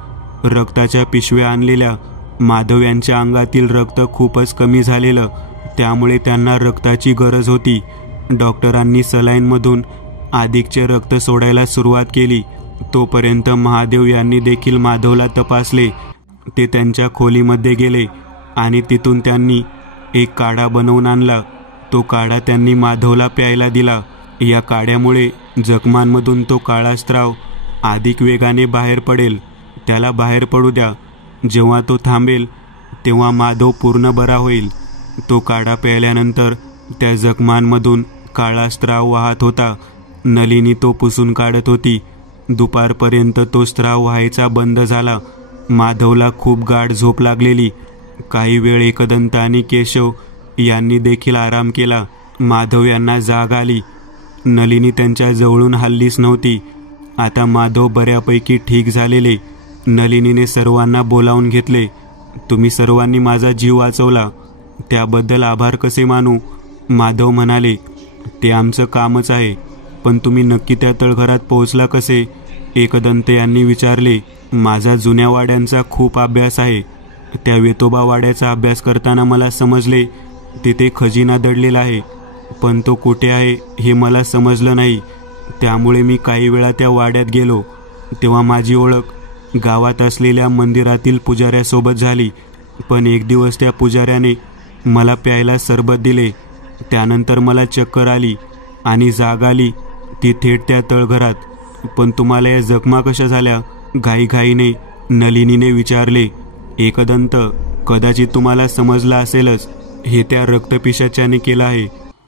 रक्ताच्या पिशव्या आणलेल्या. माधव यांच्या अंगातील रक्त खूपच कमी झालेलं, त्यामुळे त्यांना रक्ताची गरज होती. डॉक्टरांनी सलाईनमधून अधिकचे रक्त सोडायला सुरुवात केली. तोपर्यंत महादेव यांनी देखील माधवला तपासले. ते त्यांच्या खोलीमध्ये गेले आणि तिथून त्यांनी एक काढा बनवून आणला. तो काढा त्यांनी माधवला प्यायला दिला. या काढ्यामुळे जखमांमधून तो काळा स्राव अधिक वेगाने बाहेर पडेल. त्याला बाहेर पडू द्या. जेव्हा तो थांबेल तेव्हा माधव पूर्ण बरा होईल. तो काढा प्यायल्यानंतर त्या जखमांमधून काळा स्राव वाहत होता. नलिनी तो पुसून काढत होती. दुपारपर्यंत तो स्राव व्हायचा बंद झाला. माधवला खूप गाढ झोप लागलेली. काही वेळ एकदंत आणि केशव यांनी देखील आराम केला. माधव यांना जाग आली. नलिनी त्यांच्या जवळून हल्लीच नव्हती. आता माधव बऱ्यापैकी ठीक झालेले. नलिनीने सर्वांना बोलावून घेतले. तुम्ही सर्वांनी माझा जीव वाचवला, त्याबद्दल आभार कसे मानू. माधव म्हणाले, ते आमचं कामच आहे, पण तुम्ही नक्की त्या तळघरात पोहोचला कसे. एकदंत यांनी विचारले. माझा जुन्या वाड्यांचा खूप अभ्यास आहे. त्या वेतोबा वाड्याचा अभ्यास करताना मला समजले तिथे खजिना दडलेला आहे, पण तो कुठे आहे हे मला समजलं नाही. त्यामुळे मी काही वेळा त्या वाड्यात गेलो. तेव्हा माझी ओळख गावात असलेल्या मंदिरातील पुजाऱ्यासोबत झाली. पण एक दिवस त्या पुजाऱ्याने मला प्यायला सरबत दिले. त्यानंतर मला चक्कर आली आणि जाग आली ती थेट त्या तळघरात. पण तुम्हाला या जखमा कशा झाल्या, घाईघाईने नलिनीने विचारले. एकदंत, कदाचित तुम्हाला समजलं असेलच, हे त्या रक्तपिशाच्याने केलं आहे.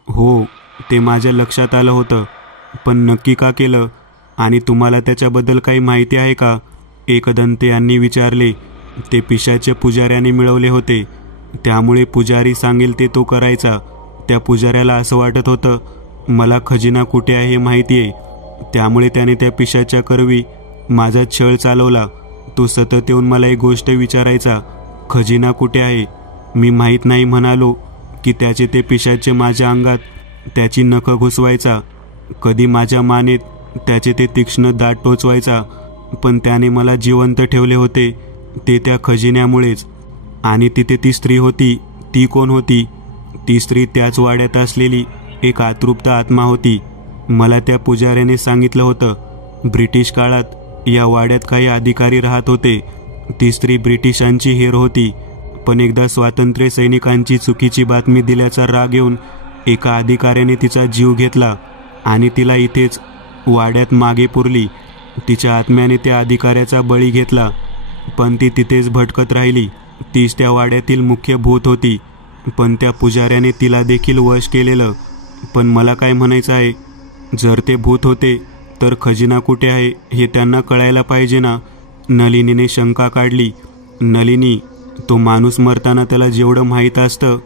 हो, ते माझ्या लक्षात आलं होतं, पण नक्की का केलं आणि तुम्हाला त्याच्याबद्दल काही माहिती आहे का. एकदंत यांनी विचारले. ते पिशाच्या पुजाऱ्याने मिळवले होते, त्यामुळे पुजारी सांगेल ते तो करायचा. त्या पुजाऱ्याला असं वाटत होतं मला खजिना कुठे आहे हे माहिती आहे, त्यामुळे त्याने त्या पिशाच्या करवी माझा छळ चालवला. तो सतत येऊन मला एक गोष्ट विचारायचा, खजिना कुठे आहे. मी माहीत नाही म्हणालो की त्याचे ते पिशाचे माझ्या अंगात त्याची नखं घुसवायचा. कधी माझ्या मानेत त्याचे ते तीक्ष्ण दात टोचवायचा. पण त्याने मला जिवंत ठेवले होते ते त्या खजिन्यामुळेच. आणि तिथे ती स्त्री होती. ती कोण होती. ती स्त्री त्याच वाड्यात असलेली एक अतृप्त आत्मा होती. मला त्या पुजाऱ्याने सांगितलं होतं ब्रिटिश काळात या वाड्यात काही अधिकारी राहत होते. ती स्त्री ब्रिटिशांची हेर होती, पण एकदा स्वातंत्र्य सैनिकांची चुकीची बातमी दिल्याचा राग येऊन एका अधिकाऱ्याने तिचा जीव घेतला आणि तिला इथेच वाड्यात मागे पुरली. तिच्या आत्म्याने त्या अधिकाऱ्याचा बळी घेतला, पण ती तिथेच भटकत राहिली. तीच त्या वाड्यातील मुख्य भूत होती, पण त्या पुजाऱ्याने तिला देखील वश केलेलं. पण मला काय म्हणायचं आहे, जर ते भूत होते तर खजिना कुठे आहे हे त्यांना कळायला पाहिजे ना. नलिनीने शंका काढली. नलिनी, तो माणूस मरताना त्याला जेवढं माहीत असतं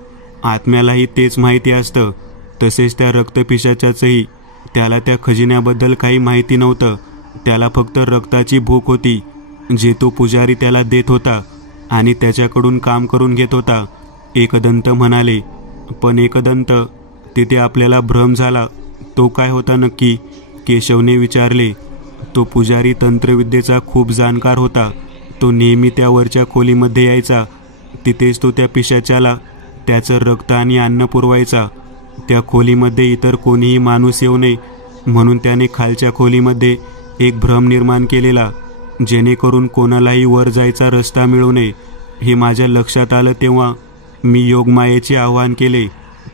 आत्म्यालाही तेच माहिती असतं. तसेच त्या रक्तपिशाच्याचंही. त्याला त्या खजिन्याबद्दल काही माहिती नव्हतं. त्याला फक्त रक्ताची भूक होती, जे तो पुजारी त्याला देत होता आणि त्याच्याकडून काम करून घेत होता. एकदंत म्हणाले. पण एकदंत, तिथे आपल्याला भ्रम झाला. तो काय होता नक्की. केशवने विचारले. तो पुजारी तंत्रविद्येचा खूप जाणकार होता. तो नेहमी त्या वरच्या खोलीमध्ये यायचा. तिथेच तो त्या पिशाच्याला त्याचं रक्त आणि अन्न पुरवायचा. त्या खोलीमध्ये इतर कोणीही माणूस येऊ नये म्हणून त्याने खालच्या खोलीमध्ये एक भ्रम निर्माण केलेला, जेणेकरून कोणालाही वर जायचा रस्ता मिळू नये. हे माझ्या लक्षात आलं तेव्हा मी योगमायेचे आवाहन केले.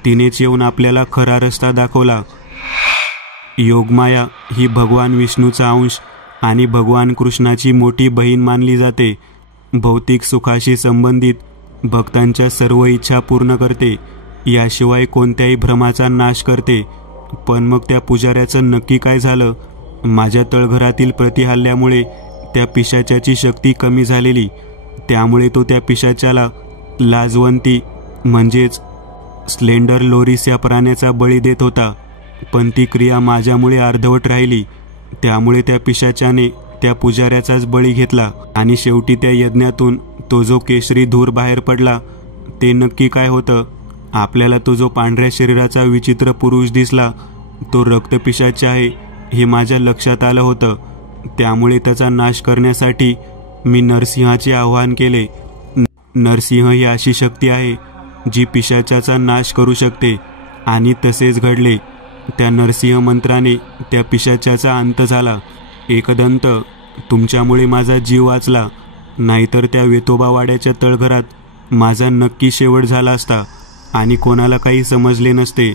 तिनेच येऊन आपल्याला खरा रस्ता दाखवला. योगमाया ही भगवान विष्णूचा अंश आणि भगवान कृष्णाची मोठी बहीण मानली जाते. भौतिक सुखाशी संबंधित भक्तांच्या सर्व इच्छा पूर्ण करते, याशिवाय कोणत्याही भ्रमाचा नाश करते. पण मग त्या पुजाऱ्याचं नक्की काय झालं? माझ्या तळघरातील प्रतिहल्ल्यामुळे त्या पिशाच्याची शक्ती कमी झालेली. त्यामुळे तो त्या पिशाच्याला लाजवंती म्हणजेच स्लेंडर लोरिस या प्राण्याचा बळी देत होता. पण ती क्रिया माझ्यामुळे अर्धवट राहिली. त्यामुळे त्या पिशाच्याने त्या पुजाऱ्याचाच बळी घेतला आणि शेवटी त्या यज्ञातून तो जो केशरी धूर बाहेर पडला ते नक्की काय होतं? आपल्याला तो जो पांढऱ्या शरीराचा विचित्र पुरुष दिसला तो रक्तपिशाच आहे हे माझ्या लक्षात आलं होतं. त्यामुळे त्याचा नाश करण्यासाठी मी नरसिंहाचे आवाहन केले. नरसिंह ही अशी शक्ती आहे जी पिशाचाचा नाश करू शकते आणि तसेच घडले. त्या नरसिंह मंत्राने त्या पिशाचाचा अंत झाला. एकदंत, तुमच्यामुळे माझा जीव वाचला, नाहीतर त्या वेतोबावाड्याच्या तळघरात माझा नक्की शेवट झाला असता आणि कोणाला काही समजले नसते.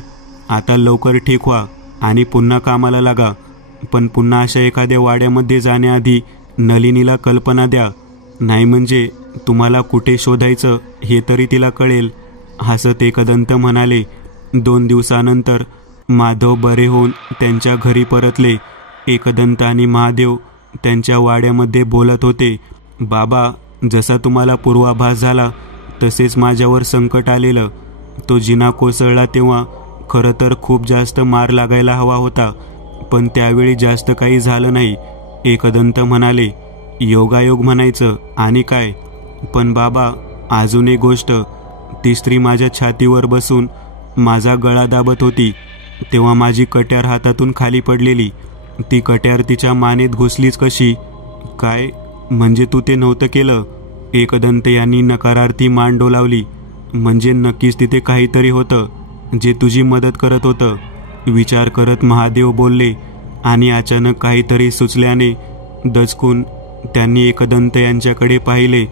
आता लवकर ठीक व्हा आणि पुन्हा कामाला लागा. पण पुन्हा अशा एखाद्या वाड्यामध्ये जाण्याआधी नलिनीला कल्पना द्या, नाही म्हणजे तुम्हाला कुठे शोधायचं हे तरी तिला कळेल. हसत एकदंत म्हणाले. 2 दिवसानंतर माधव बरे होऊन त्यांच्या घरी परतले. एकदंत आणि महादेव त्यांच्या वाड्यामध्ये बोलत होते. बाबा, जसा तुम्हाला पूर्वाभास झाला तसेच माझ्यावर संकट आलेलं. तो जिना कोसळला तेव्हा खरं तर खूप जास्त मार लागायला हवा होता, पण त्यावेळी जास्त काही झालं नाही. एकदंत म्हणाले. योगायोग म्हणायचं आणि काय. पण बाबा, अजून एक गोष्ट. ती स्त्री माझ्या छातीवर बसून माझा गळा दाबत होती. तेव्हा माझी कट्यार हातातून खाली पडलेली. ती कट्यार तिच्या मानेत घुसलीच कशी काय? म्हणजे तू ते नव्हतं केलं? एकदंत यांनी नकारार्थी मान डोलावली. म्हणजे नक्कीच तिथे काहीतरी होतं जे तुझी मदत करत होतं, विचार करत महादेव बोलले. आणि अचानक काहीतरी सुचल्याने दचकून त्यांनी एकदंत यांच्याकडे पाहिले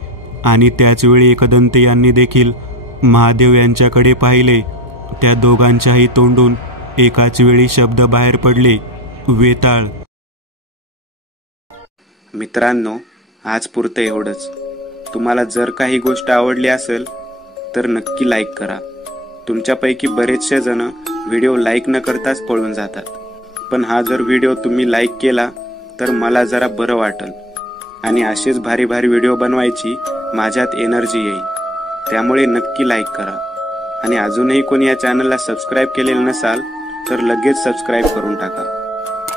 आणि त्याचवेळी एकदंत यांनी देखील महादेव यांच्याकडे पाहिले. त्या दोघांच्याही तोंडून एकाच वेळी शब्द बाहेर पडले, वेताळ. मित्रांनो, आज पुरतं एवढंच. तुम्हाला जर काही गोष्ट आवडली असेल तर नक्की लाईक करा. तुमच्यापैकी बरेचसे जण व्हिडिओ लाईक न करताच पळून जातात, पण हा जर व्हिडिओ तुम्ही लाईक केला तर मला जरा बरं वाटेल आणि असेच भारी भारी व्हिडिओ बनवायची माझ्यात एनर्जी येईल. त्यामुळे नक्की लाईक करा. आणि अजूनही कोणी या चॅनलला सबस्क्राईब केलेलं नसाल तर लगेच सबस्क्राईब करून टाका.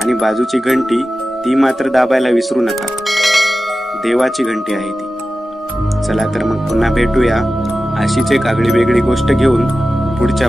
आणि बाजूची घंटी ती मात्र दाबायला विसरू नका. देवाची घंटी आहे ती. चला तर मग पुन्हा भेटूया अशीच एक आगळी वेगळी गोष्ट घेऊन पुढच्या